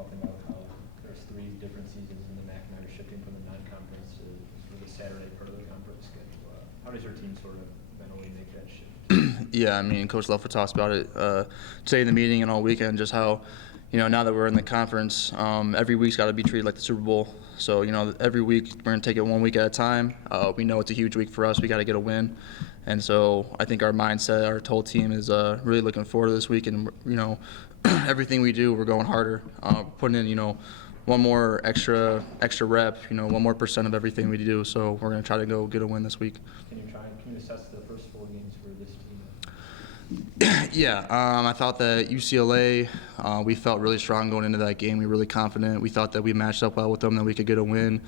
talking about how there's 3 different seasons in the MAC, now you're shifting from the non-conference to sort of the Saturday part of the conference schedule. How does your team sort of mentally make that shift? Yeah, I mean, Coach Leffler talks about it today in the meeting and all weekend, just how, now that we're in the conference, every week's got to be treated like the Super Bowl. So, every week we're going to take it 1 week at a time. We know it's a huge week for us. We got to get a win. And so I think our mindset, our whole team is really looking forward to this week. And, everything we do, we're going harder, putting in, one more extra rep, 1 more % of everything we do. So we're going to try to go get a win this week. Can you assess the first 4 games for this team? Yeah, I thought that UCLA, we felt really strong going into that game. We were really confident. We thought that we matched up well with them, that we could get a win.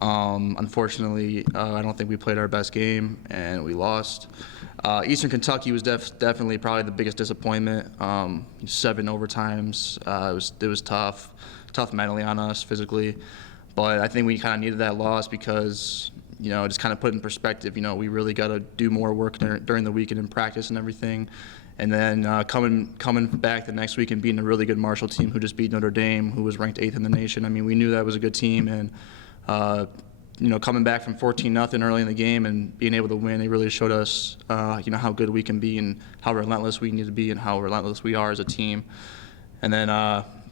Unfortunately, I don't think we played our best game, and we lost. Eastern Kentucky was definitely probably the biggest disappointment. 7 overtimes. It was tough mentally on us, physically. But I think we kind of needed that loss because, just kind of put in perspective, we really got to do more work during the weekend in practice and everything. And then coming back the next week and beating a really good Marshall team who just beat Notre Dame, who was ranked 8th in the nation. I mean, we knew that was a good team. And, coming back from 14-0 early in the game and being able to win, they really showed us, how good we can be and how relentless we need to be and how relentless we are as a team. And then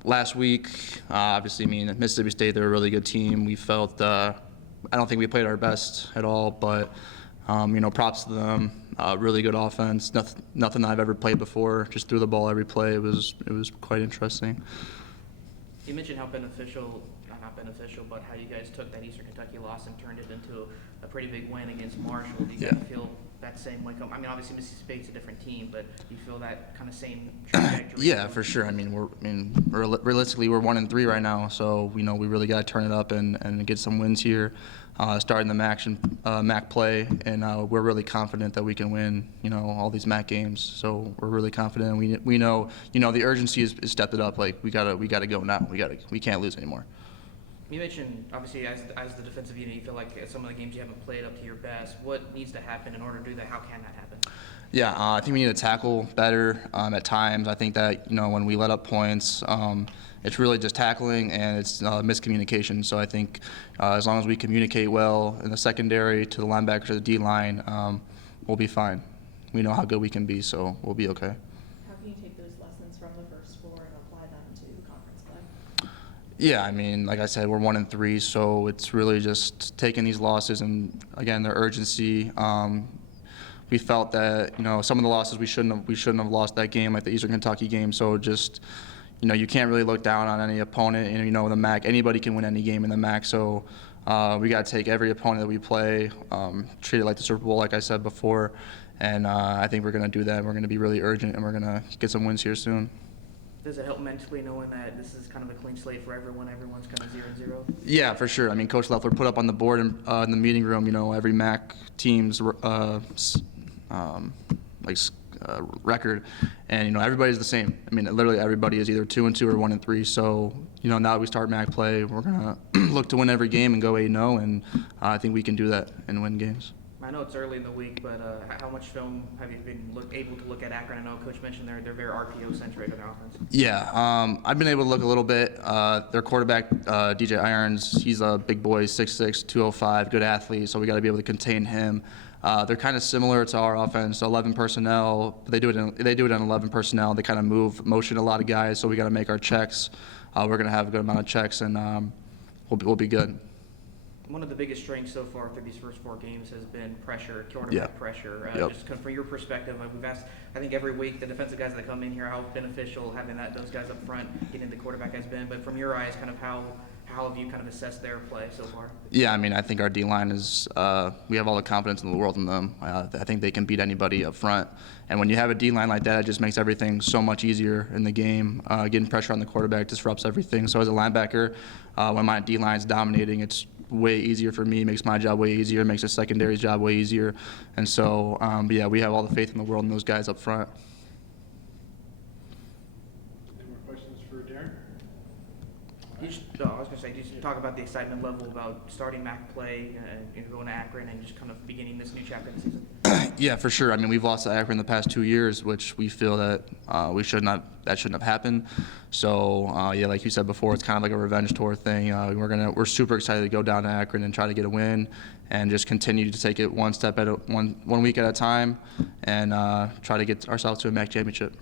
last week, obviously, Mississippi State, they're a really good team. We felt, I don't think we played our best at all, but, props to them. Really good offense. Nothing I've ever played before. Just threw the ball every play. It was quite interesting. You mentioned how not beneficial, but how you guys took that Eastern Kentucky loss and turned it into a pretty big win against Marshall. Do you guys feel that same way? Obviously Mississippi State's a different team, but do you feel that kind of same trajectory? Yeah, for sure. Realistically, we're 1-3 right now, so we really got to turn it up and get some wins here, starting the MAC play, and we're really confident that we can win, all these MAC games. So we're really confident. We know, the urgency is stepped it up. Like we gotta go now. We can't lose anymore. You mentioned, obviously, as the defensive unit, you feel like some of the games you haven't played up to your best. What needs to happen in order to do that? How can that happen? Yeah, I think we need to tackle better at times. I think that, when we let up points, it's really just tackling and it's miscommunication. So I think as long as we communicate well in the secondary to the linebacker to the D-line, we'll be fine. We know how good we can be, so we'll be okay. How can you take those lessons from the first 4 and apply them to conference play? Yeah, like I said, we're 1-3, so it's really just taking these losses and, again, their urgency. We felt that, some of the losses we shouldn't have lost that game, like the Eastern Kentucky game. So just, you can't really look down on any opponent. The MAC, anybody can win any game in the MAC. So we got to take every opponent that we play, treat it like the Super Bowl, like I said before. And I think we're going to do that. We're going to be really urgent, and we're going to get some wins here soon. Does it help mentally knowing that this is kind of a clean slate for everyone? Everyone's kind of 0-0? Yeah, for sure. Coach Leffler put up on the board in the meeting room, every MAC team's record, and everybody's the same. Literally everybody is either 2-2 or 1-3. So now that we start MAC play, we're gonna look to win every game and go 8-0, and I think we can do that and win games. I know it's early in the week, but how much film have you been able to look at Akron? I know Coach mentioned they're very RPO-centric on their offense. Yeah, I've been able to look a little bit. Their quarterback, DJ Irons, he's a big boy, 6'6", 205, good athlete, so we got to be able to contain him. They're kind of similar to our offense, 11 personnel. They do it in 11 personnel. They kind of motion a lot of guys, so we got to make our checks. We're going to have a good amount of checks, and we'll be good. One of the biggest strengths so far through these first 4 games has been pressure, quarterback pressure. Just kind of from your perspective, we've asked, I think every week, the defensive guys that come in here, how beneficial having those guys up front, getting the quarterback has been. But from your eyes, kind of how have you kind of assessed their play so far? Yeah, I think our D-line is, we have all the confidence in the world in them. I think they can beat anybody up front. And when you have a D-line like that, it just makes everything so much easier in the game. Getting pressure on the quarterback disrupts everything. So as a linebacker, when my D-line's dominating, it's way easier for me, makes my job way easier, makes the secondary's job way easier. And so, yeah, we have all the faith in the world in those guys up front. Any more questions for Darren? I was going to say, you just talk about the excitement level about starting MAC play and going to Akron and just kind of beginning this new chapter in the season? Yeah, for sure. I mean, we've lost to Akron the past 2 years, which we feel that that shouldn't have happened. So yeah, like you said before, it's kind of like a revenge tour thing. We're super excited to go down to Akron and try to get a win, and just continue to take it one week at a time, and try to get ourselves to a MAC championship.